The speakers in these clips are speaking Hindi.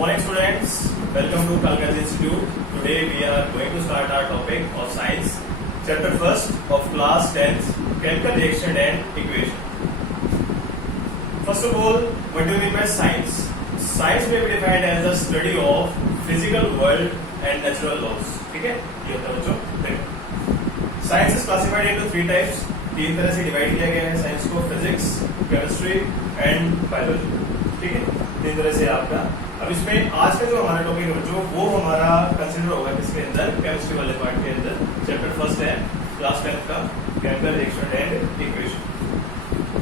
Morning students, welcome to Kalkaj Institute. Today we are going to start our topic of science, chapter 1st of class 10th, chemical reaction and equation. First of all, what do you mean by science? Science may be defined as the study of physical world and natural laws. ठीक है, ये होता है बच्चों. देखो, science is classified into three types. तीन तरह से डिवाइड किया गया है साइंस को, फिजिक्स, केमिस्ट्री एंड बायोलॉजी. ठीक है, तीन तरह से आपका. अब इसमें आज का जो हमारा टॉपिक है बच्चों, वो हमारा कंसिडर होगा किसके अंदर, केमिस्ट्री वाले पार्ट के अंदर. चैप्टर फर्स्ट है क्लास 10th का, chemical reaction and equation.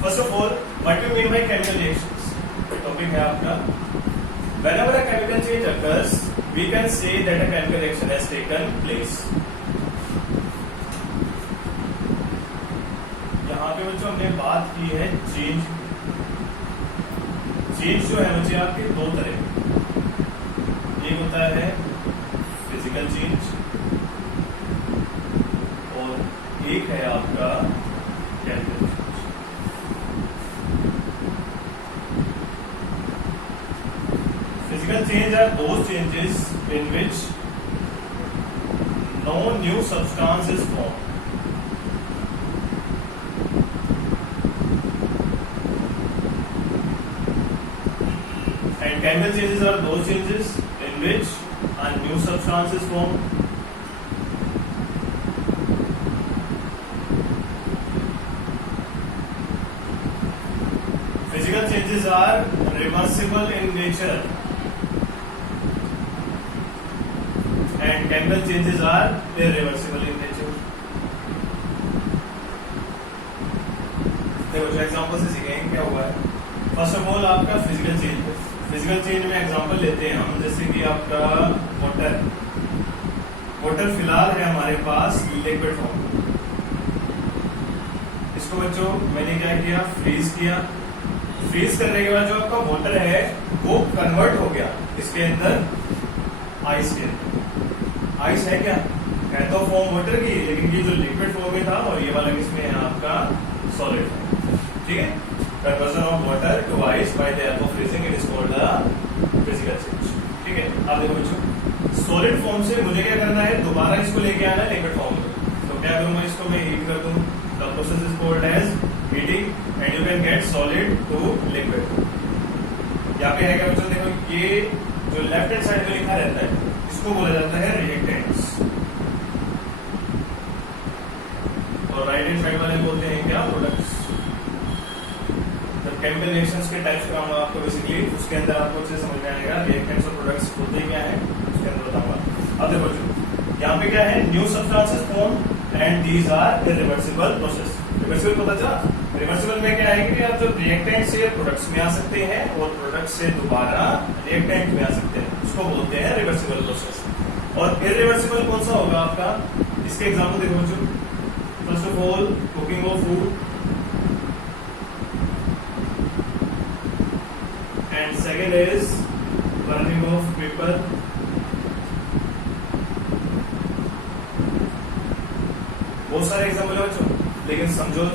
First of all, what do you mean by chemical reactions? Topic है आपका, whenever a chemical change occurs, we can say that a chemical reaction has taken place. यहाँ पे बच्चों हमने बात की है चेंज. चेंज जो है बच्चे आपके दो तरह के, एक होता है फिजिकल चेंज और एक है आपका chemical change. Physical change are those changes in which no new substance is formed. And chemical changes are those changes in which a new substance is formed. Physical changes are reversible in nature. And chemical changes are irreversible in nature. देखो जो एग्जांपल से सीखेंगे क्या हुआ है. फर्स्ट ऑफ ऑल आपका फिजिकल चेंज है. फिजिकल चेंज में एग्जांपल लेते हैं हम, जैसे कि आपका वाटर. वाटर फिलहाल है हमारे पास लिक्विड फॉर्म. इसको बच्चों मैंने क्या किया, फ्रीज किया. फ्रीज करने के बाद जो आपका वाटर है वो कन्वर्ट हो गया इसके अंदर आइस के अंदर. आइस है क्या, है तो फॉर्म वाटर की, लेकिन ये जो लिक्विड फॉर्म में था और ये वाला किसमें है आपका सॉलिड. ठीक है, conversion of water to ice by the help of freezing, it is called the physical change. ठीक है, आप देखो बच्चों, सॉलिड फॉर्म से मुझे क्या करना है, दोबारा इसको लेके आना है लिक्विड फॉर्म में. तो क्या करूंगा, इसको मैं हीट कर दूं. The process is called as heating and you can get solid to liquid. यहाँ पे है क्या बच्चों, देखो ये जो लेफ्ट हैंड साइड में लिखा रहता है इसको बोला जाता है रिएक्टेंट्स, और राइट हैंड साइड वाले बोलते हैं क्या, प्रोडक्ट्स. जब केमिकल रिएक्शंस के टाइप्स कराऊंगा आपको बेसिकली, उसके अंदर आपको अच्छे समझ में आएगा रिएक्टेंट्स और प्रोडक्ट्स होते क्या है, उसके अंदर बताऊंगा. अब देखो यहाँ पे क्या है, new substances form and these are irreversible process. Reversible पता चला. रिवर्सिबल में क्या है कि आप जब रिएक्टेंट से प्रोडक्ट्स में आ सकते हैं और प्रोडक्ट से दोबारा रिएक्टेंट में आ सकते हैं, उसको बोलते हैं रिवर्सिबल प्रोसेस. और इरिवर्सिबल कौन सा होगा आपका, इसके एग्जांपल देखो बच्चों. First of all cooking of food and second is burning of paper. बहुत सारे एग्जाम्पल है बच्चों, लेकिन समझो.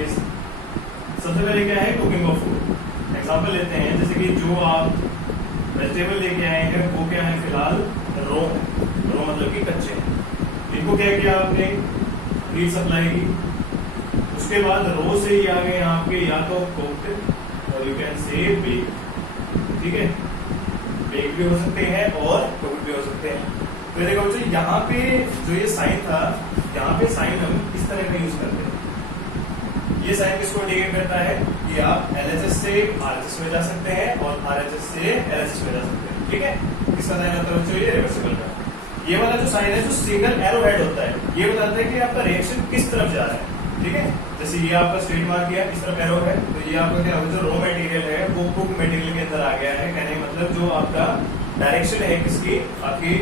सबसे पहले क्या है, कुकिंग ऑफ फूड. एग्जांपल लेते हैं, जैसे कि जो आप वेजिटेबल लेके आए हैं वो क्या है, फिलहाल रो है. रो मतलब कि कच्चे हैं. इनको क्या किया आपने, हीट सप्लाई की. उसके बाद रो से ही आ गए आपके या तो कुक्ड और यू कैन से बेक. ठीक है, बेक भी हो सकते हैं और कुक्ड भी हो सकते हैं. तो देखो बच्चों, यहाँ पे जो ये साइन था, यहाँ पे साइन हम इस तरह का यूज करते हैं. ये साइन किसको इंडिकेट करता है कि आप LHS से RHS में जा सकते हैं और RHS से LHS में जा सकते हैं. ठीक है, किसका साइन होता है बच्चों, ये रिवर्सिबल का. ये वाला जो साइन है जो सिंगल एरो हेड होता है, ये बताता है कि आपका रिएक्शन किस तरफ जा रहा है. ठीक है, जैसे ये आपका स्ट्रेट मार्क किया, इस तरफ एरो है, तो ये आपका क्या होगा, जो रॉ मटेरियल है वो कुक मटेरियल के अंदर आ गया है. कहने का मतलब जो आपका डायरेक्शन है किसकी, आपकी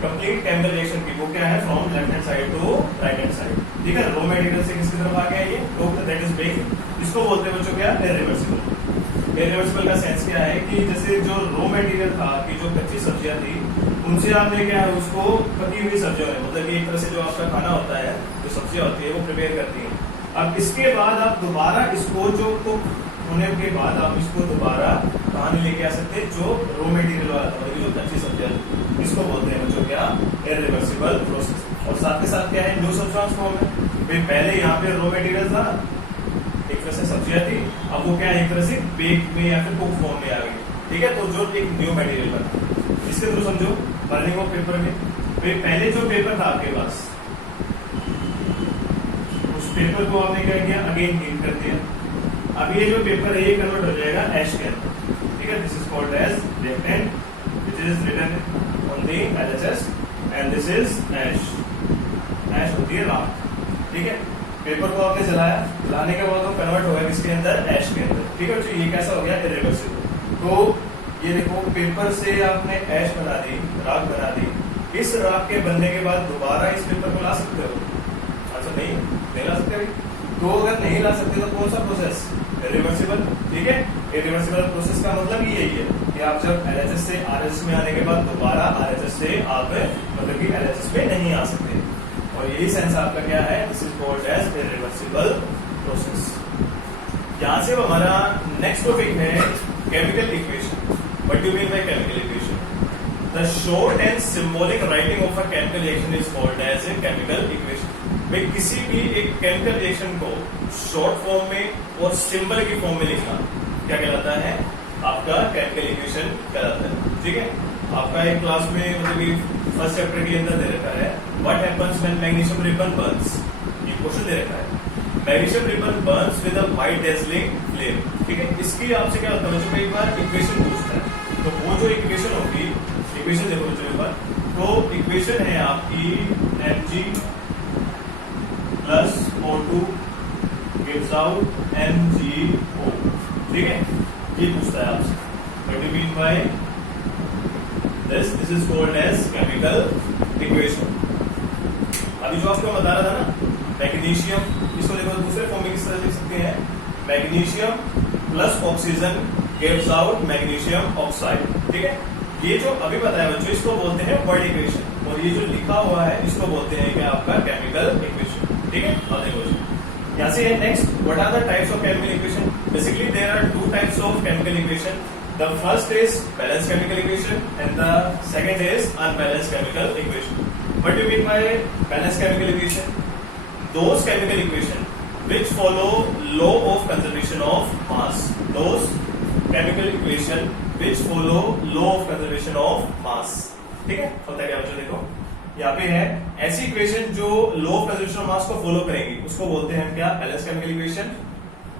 कंप्लीट केमिकल रिएक्शन की, वो क्या है, from left hand side to right hand side. ठीक है, रॉ मटेरियल से किसकी तरफ आ गया, ये कुक, दैट इज बेक. इसको बोलते हैं बच्चों क्या, इरिवर्सिबल. इरिवर्सिबल का सेंस क्या है कि जैसे जो रॉ मटेरियल था कि जो कच्ची सब्जियां थी, उनसे आपने क्या है उसको पकी हुई सब्जियों में, मतलब कि एक तरह से जो आपका खाना होता है, जो सब्जियां होती है वो प्रिपेयर करती है. अब इसके बाद आप दोबारा इसको जो कुक होने के बाद आप इसको दोबारा कहाँ नहीं लेके आ सकते, जो रॉ मटेरियल वाला था, जो कच्ची सब्जियां, इसको बोलते हैं बच्चों क्या, इरिवर्सिबल प्रोसेस। और साथ के साथ क्या है, न्यू सब्सटेंस फॉर्म है। फिर पहले यहाँ पे रॉ मटेरियल था, एक तरह से सब्जियां थी, अब वो क्या है, एक तरह से बेक में या फिर कुक फॉर्म में आ गई, ठीक है। तो जो एक न्यू मटेरियल बना, इसके थ्रू समझो बर्निंग ऑफ पेपर में। फिर पहले जो पेपर था आपके पास, उस पेपर को आपने क्या किया, अगेन हीट कर दिया। अब ये जो पेपर है ये कन्वर्ट हो जाएगा ऐश के अंदर, ठीक है। This is called as reactant which is written on the LHS and this is ash. Ash होती है राख, ठीक है। पेपर को आपने जलाया, जलाने के बाद वो कन्वर्ट हो गया किसके अंदर, ऐश के अंदर, ठीक है। तो ये कैसा हो गया, इरिवर्सिबल। तो ये देखो पेपर से आपने ऐश बना दी, राख बना दी। इस राख के बनने के बाद दोबारा इस पेपर को ला सकते हो, अच्छा नहीं ला सकते भाई। तो अगर नहीं ला सकते तो कौन सा प्रोसेस, इरिवर्सिबल, ठीक है। इरिवर्सिबल प्रोसेस का मतलब ही यही है कि आप जब LHS से RHS में आने के बाद दोबारा RHS से आप मतलब कि LHS पे नहीं आ सकते। और यही सेंस आपका क्या है, this is called as irreversible process. यहां से हमारा नेक्स्ट टॉपिक है chemical equation. What do you mean by chemical equation? The short and symbolic writing of a chemical reaction is called as a chemical equation. भाई किसी भी एक केमिकल रिएक्शन को शॉर्ट फॉर्म में और सिंबल की फॉर्म में लिखना क्या कहलाता है, आपका केमिकल इक्वेशन कहलाता है, ठीक है। आपका एक क्लास में मतलब कि फर्स्ट चैप्टर के अंदर दे रखा है what happens when magnesium ribbon Burns, ये क्वेश्चन दे रखा है। Magnesium ribbon Burns with a white dazzling flame, ठीक है। इसकी आपसे क्या होता है बच्चों, कई बार इक्वेशन पूछता है, तो वो जो इक्वेशन होगी, इक्वेशन देखो बच्चों एक बार, तो इक्वेशन है आपकी Mg plus O2 gives out MgO, ठीक है। ये पूछता है आपसे what do you mean by this is called as chemical equation। अभी जो आपको बता रहा था ना मैग्नीशियम, इसको देखो दूसरे फॉर्म में किस तरह लिख सकते हैं, magnesium plus oxygen gives out magnesium oxide, ठीक है। ये जो अभी बताया बच्चों इसको बोलते हैं वर्ड इक्वेशन, और ये जो लिखा हुआ है इसको बोलते हैं क्या, आपका केमिकल इक्वेशन, ठीक है। अब देखो यहाँ से next, what are the types of chemical equation? Basically there are two types of chemical equation. The first is balance chemical equation and the second is unbalance chemical equation. What do you mean by balance chemical equation? Those chemical equation which follow law of conservation of mass, those chemical equation which follow law of conservation of mass, ठीक है। होता है क्या बच्चों, देखो यहाँ पे है ऐसी इक्वेशन जो law of conservation of mass को फॉलो करेंगी, उसको बोलते हैं क्या, बैलेंस केमिकल इक्वेशन।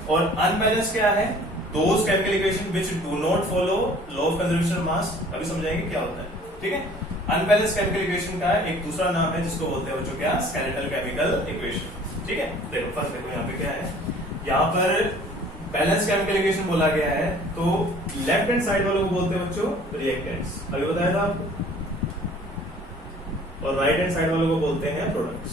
और अनबैलेंस क्या है, those chemical equation which do not follow law of conservation of mass। अभी समझाएंगे क्या होता है, ठीक है। अनबैलेंस केमिकल इक्वेशन का एक दूसरा नाम है जिसको बोलते हैं बच्चों क्या, स्केलेटल केमिकल इक्वेशन, ठीक है। देखो फर्स्ट देखो यहाँ पे क्या है, यहाँ पर बैलेंस केमिकल इक्वेशन बोला गया है, तो लेफ्ट हैंड साइड वालों को बोलते हैं बच्चों रिएक्टेंट्स, अभी बताया था आपको, और राइट हैंड साइड वालों को बोलते हैं प्रोडक्ट्स।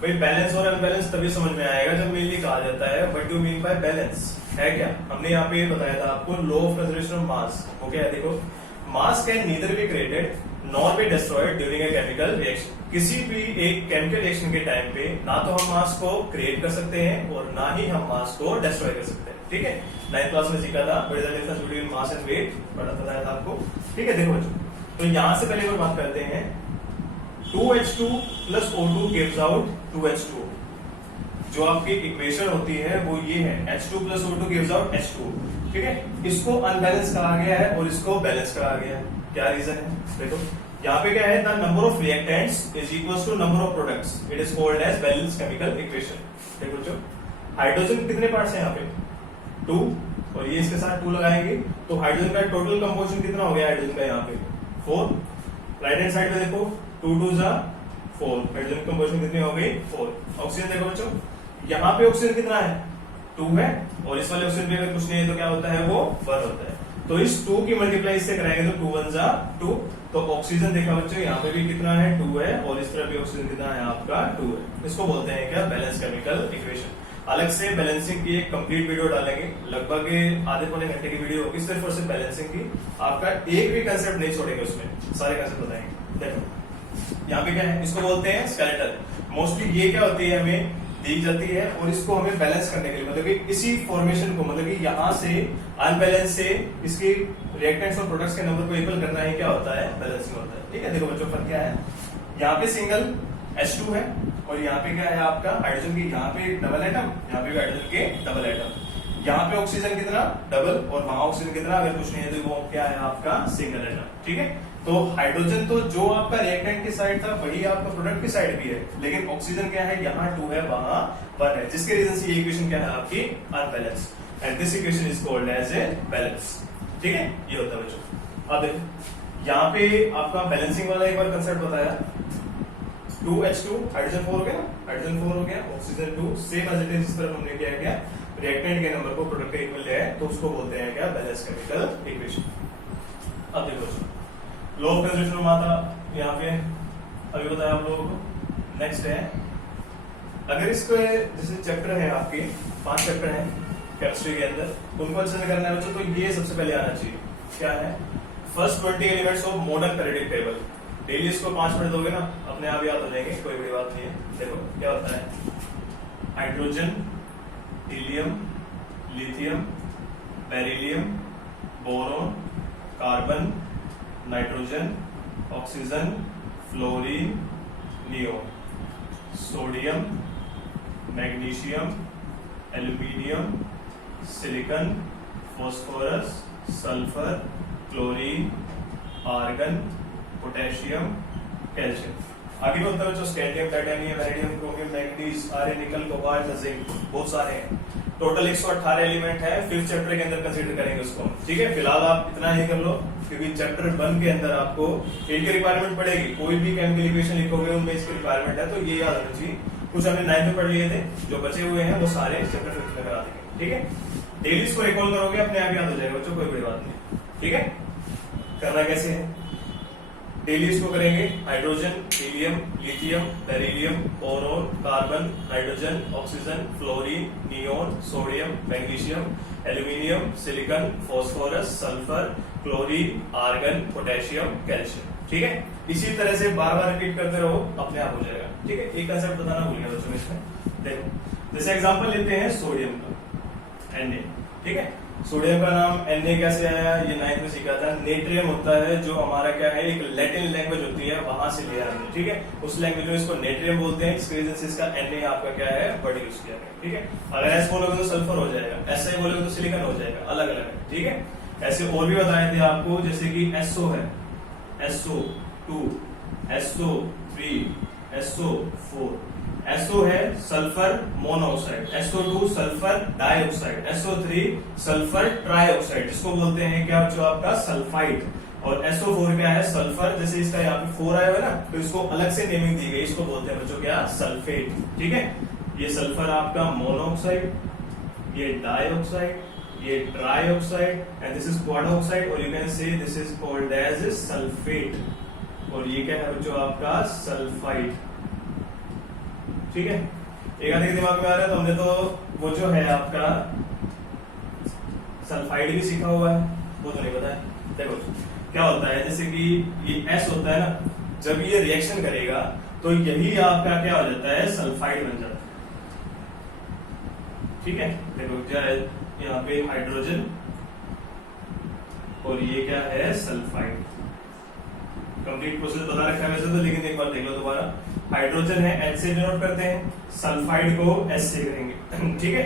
भाई बैलेंस और अनबैलेंस तभी समझ में आएगा जब मेनली कहा जाता है what do mean by balance है क्या। हमने यहाँ पे बताया था आपको law of conservation of mass, हो गया। देखो मास can neither be created nor be destroyed during a chemical reaction. किसी भी एक केमिकल रिएक्शन के टाइम पे ना तो हम मास को क्रिएट कर सकते हैं और ना ही हम मास को डिस्ट्रॉय कर सकते हैं, ठीक है। 9th क्लास में सीखा था what is the difference between mass and weight, बताया था आपको, ठीक है। देखो बच्चों, तो यहां से पहले कोई बात करते हैं, 2H2 plus O2 gives out 2H2। जो आपकी इक्वेशन होती है वो ये है, H2 plus O2 gives out H2, ठीक है। इसको अनबैलेंस कहा गया है और इसको बैलेंस कहा गया है। क्या रीजन है, देखो यहाँ पे क्या है, the number of reactants is equal to number of products, it is called as balance chemical equation. देखो बच्चों, हाइड्रोजन कितने पार्ट्स हैं यहाँ पे, 2, और ये इसके साथ 2 लगाएंगे तो हाइड्रोजन का टोटल कंपोजिशन कितना हो गया हाइड्रोजन का यहाँ पे 4। राइट हैंड साइड में देखो 2 2 जा 4, हाइड्रोजन कंपोजिशन कितनी हो गई 4। ऑक्सीजन देखो बच्चों, यहाँ पे ऑक्सीजन कितना है 2 है, और इस वाले ऑक्सीजन पे अगर कुछ नहीं है तो क्या होता है वो 1 होता है। तो इस 2 की मल्टीप्लाई इससे कराएंगे तो 2 1 जा 2, तो ऑक्सीजन देखा बच्चों यहाँ पे भी कितना है 2 है, और इस तरफ भी ऑक्सीजन कितना है आपका 2 है। इसको बोलते हैं क्या, बैलेंस केमिकल इक्वेशन। अलग से बैलेंसिंग की एक कंप्लीट वीडियो डालेंगे, लगभग आधे पौने घंटे की वीडियो होगी सिर्फ और सिर्फ बैलेंसिंग की। आपका एक भी कंसेप्ट नहीं छोड़ेंगे, उसमें सारे कंसेप्ट बताएंगे। देखो यहाँ पे क्या है, इसको बोलते हैं स्केलेटल। मोस्टली ये क्या होती है, हमें दी जाती है और इसको हमें बैलेंस करने के लिए मतलब कि इसी फॉर्मेशन को मतलब कि यहाँ से अनबैलेंस से इसकी रिएक्टेंट्स और प्रोडक्ट्स के नंबर को इक्वल करना ही क्या होता है, बैलेंसिंग होता है। ठीक है, देखो बच्चों फर्क क्या है, यहाँ पे सिंगल H2 है और यहाँ पे क्या है आपका हाइड्रोजन की, यहाँ पे डबल एटम, यहाँ पे हाइड्रोजन के डबल एटम, यहाँ पे ऑक्सीजन कितना डबल और वहां ऑक्सीजन कितना, अगर कुछ नहीं है तो वो क्या है आपका सिंगल एटम। ठीक है, तो हाइड्रोजन तो जो आपका रिएक्टेंट की साइड था वही आपका प्रोडक्ट की साइड भी है, लेकिन ऑक्सीजन क्या है, यहाँ 2 है वहां 1 है, जिसके रीजन से ये इक्वेशन क्या है आपकी unbalance, and this equation is called as a balance. ठीक है, ये होता है बच्चों। अब देखो यहाँ पे आपका बैलेंसिंग वाला एक बार कंसेप्ट बताया, 2H2 हाइड्रोजन 4 हो गया ना, हाइड्रोजन 4 हो गया, oxygen 2, same as it is, इस पर हमने क्या किया, रिएक्टेंट के नंबर को प्रोडक्ट के इक्वल लिया है, तो उसको बोलते हैं क्या, बैलेंस केमिकल इक्वेशन। अब देखो लॉ ऑफ कंजर्वेशन में आता यहाँ पे अभी बताया आप लोगों को। नेक्स्ट है, अगर इसको जैसे चैप्टर है आपके 5 चैप्टर हैं केमिस्ट्री के अंदर, उनको अच्छे से करना है बच्चों, तो ये सबसे पहले आना चाहिए। क्या है, first 20 elements of modern periodic table. Daily इसको 5 मिनट दोगे ना, अपने आप याद हो जाएंगे, कोई बड़ी बात नहीं है। देखो क्या होता है, hydrogen, helium, lithium, beryllium, boron, carbon, nitrogen, oxygen, fluorine, neon, sodium, magnesium, aluminium, silicon, phosphorus, sulphur, chlorine, argon, potassium, calcium. आगे होता है बच्चों scandium, titanium, vanadium, chromium, manganese, iron, nickel, cobalt, zinc, बहुत सारे हैं। टोटल 118 एलिमेंट है, 5th चैप्टर के अंदर कंसीडर करेंगे उसको। ठीक है, फिलहाल आप इतना ही कर लो, क्योंकि चैप्टर 1 के अंदर आपको इनकी रिक्वायरमेंट पड़ेगी। कोई भी केमिकल इक्वेशन लिखोगे उनमें इसकी रिक्वायरमेंट है, तो ये याद रखना चाहिए। कुछ हमने 9th में पढ़ लिए थे, जो बचे हुए हैं वो सारे चैप्टर 5th में करा देंगे। ठीक है, डेली इसको रिकॉल करोगे अपने आप याद हो जाएगा बच्चों, कोई बड़ी बात नहीं। ठीक है, करना कैसे है, डेली इसको करेंगे, hydrogen, helium, lithium, beryllium, boron, carbon, nitrogen, oxygen, fluorine, neon, sodium, magnesium, aluminium, silicon, phosphorus, sulphur, chlorine, argon, potassium, calcium. ठीक है, इसी तरह से बार बार रिपीट करते रहो, अपने आप हो जाएगा। ठीक है, एक कंसेप्ट बताना भूल गया बच्चों इसमें। देखो जैसे एग्जांपल लेते हैं सोडियम का, Na। ठीक है, सोडियम का नाम Na कैसे आया, ये 9th में सीखा था। नेट्रियम होता है जो हमारा क्या है, एक लैटिन लैंग्वेज होती है, वहां से लिया हमने। ठीक है, उस लैंग्वेज में इसको नेट्रियम बोलते हैं, इसके वजह से इसका Na आपका क्या है, वर्ड यूज किया गया। ठीक है, अगर S बोलोगे तो सल्फर हो जाएगा, SI बोलोगे तो सिलिकॉन हो जाएगा, अलग अलग है। ठीक है, ऐसे और भी बताए थे आपको, जैसे कि SO है, SO2, SO3, SO4। SO है sulphur monoxide, SO2 sulphur dioxide, SO3 sulphur trioxide, जिसको बोलते हैं क्या बच्चों आपका सल्फाइड। और SO4 क्या है, सल्फर, जैसे इसका यहाँ पे 4 आया हुआ ना, तो इसको अलग से नेमिंग दी गई, इसको बोलते हैं बच्चों क्या, सल्फेट। ठीक है, ये सल्फर आपका मोनोऑक्साइड, ये डाइऑक्साइड, ये trioxide, and this is quadoxide, और you can say this is called as sulphate, और ये क्या है बच्चों आपका सल्फाइड। ठीक है, एक आधे के दिमाग में आ रहा है, तो हमने तो वो जो है आपका सल्फाइड भी सीखा हुआ है, वो तो नहीं पता है। देखो क्या होता है, जैसे कि ये S होता है ना, जब ये रिएक्शन करेगा तो यही आपका क्या हो जाता है, सल्फाइड बन जाता है। ठीक है, देखो क्या है, यहाँ पे हाइड्रोजन और ये क्या है, सल्फाइड। कंप्लीट प्रोसेस बता रखा है वैसे तो, लेकिन एक बार देख लो दोबारा। हाइड्रोजन है H से डिनोट करते हैं, सल्फाइड को S से करेंगे। ठीक है,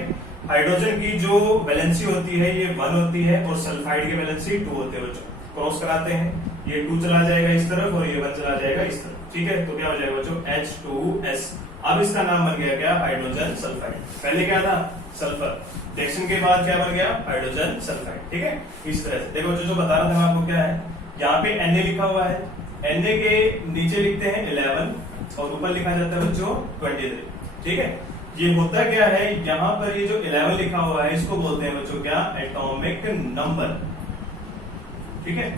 हाइड्रोजन की जो वैलेंसी होती है ये 1 होती है, और सल्फाइड की वैलेंसी 2 होते हैं बच्चों। क्रॉस कराते हैं, ये 2 चला जाएगा इस तरफ और ये 1 चला जाएगा इस तरफ। ठीक है, तो क्या हो जाएगा बच्चों, H2S। अब इसका नाम बन गया क्या, हाइड्रोजन सल्फाइड। पहले क्या था, सल्फर, रिएक्शन के बाद क्या बन गया, हाइड्रोजन सल्फाइड। ठीक है, इस तरह से देखो, जो बता रहा था मैं आपको क्या है, यहाँ पे Na लिखा हुआ है, Na के नीचे लिखते हैं 11 और ऊपर लिखा जाता है बच्चों 23। ठीक है, ये होता क्या है, यहाँ पर ये जो 11 लिखा हुआ है इसको बोलते हैं बच्चों क्या, एटॉमिक नंबर। ठीक है,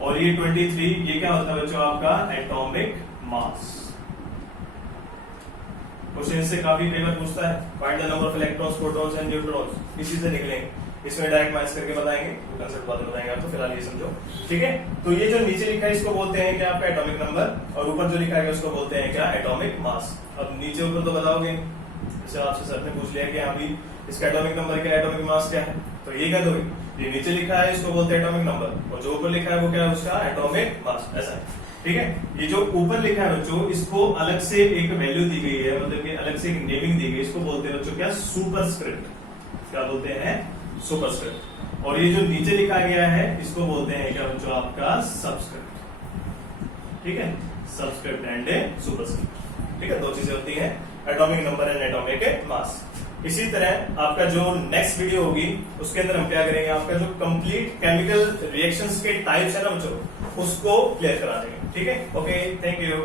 और ये 23 ये क्या होता है बच्चों आपका, एटॉमिक मास। क्वेश्चन से काफी कई बार पूछता है, find the number of electrons, protons and neutrons, इसी से निकलेंगे। इसमें डायरेक्ट माइनस करके बताएंगे, तो कंसेप्ट बाद में बताएंगे आपको, फिलहाल ये समझो। ठीक है, तो ये जो नीचे लिखा है इसको बोलते हैं क्या, आपका एटॉमिक नंबर, और ऊपर जो लिखा है उसको बोलते हैं क्या, एटॉमिक मास। अब नीचे ऊपर तो बताओगे, जैसे आपसे सर ने पूछ लिया कि हाँ भी इसका एटॉमिक नंबर क्या है, एटॉमिक मास क्या है, तो ये क्या दोगे, ये नीचे लिखा है इसको बोलते हैं एटॉमिक नंबर, और जो ऊपर लिखा है वो क्या है उसका एटॉमिक मास, ऐसा है। ठीक है, ये जो ऊपर लिखा है बच्चों, इसको अलग से एक वैल्यू दी गई है, मतलब कि अलग से एक नेमिंग दी गई, इसको बोलते हैं बच्चों क्या, सुपरस्क्रिप्ट। क्या बोलते हैं, सुपरस्क्रिप्ट। और ये जो नीचे लिखा गया है इसको बोलते हैं क्या बच्चों, आपका सबस्क्रिप्ट। ठीक है, सबस्क्रिप्ट एंड सुपरस्क्रिप्ट। ठीक है, दो चीजें होती हैं, atomic number and atomic mass. इसी तरह आपका जो नेक्स्ट वीडियो होगी उसके अंदर हम क्या करेंगे, आपका जो कंप्लीट केमिकल रिएक्शंस के टाइप्स है ना बच्चों, उसको क्लियर करा देंगे। ठीक है, ओके, थैंक यू।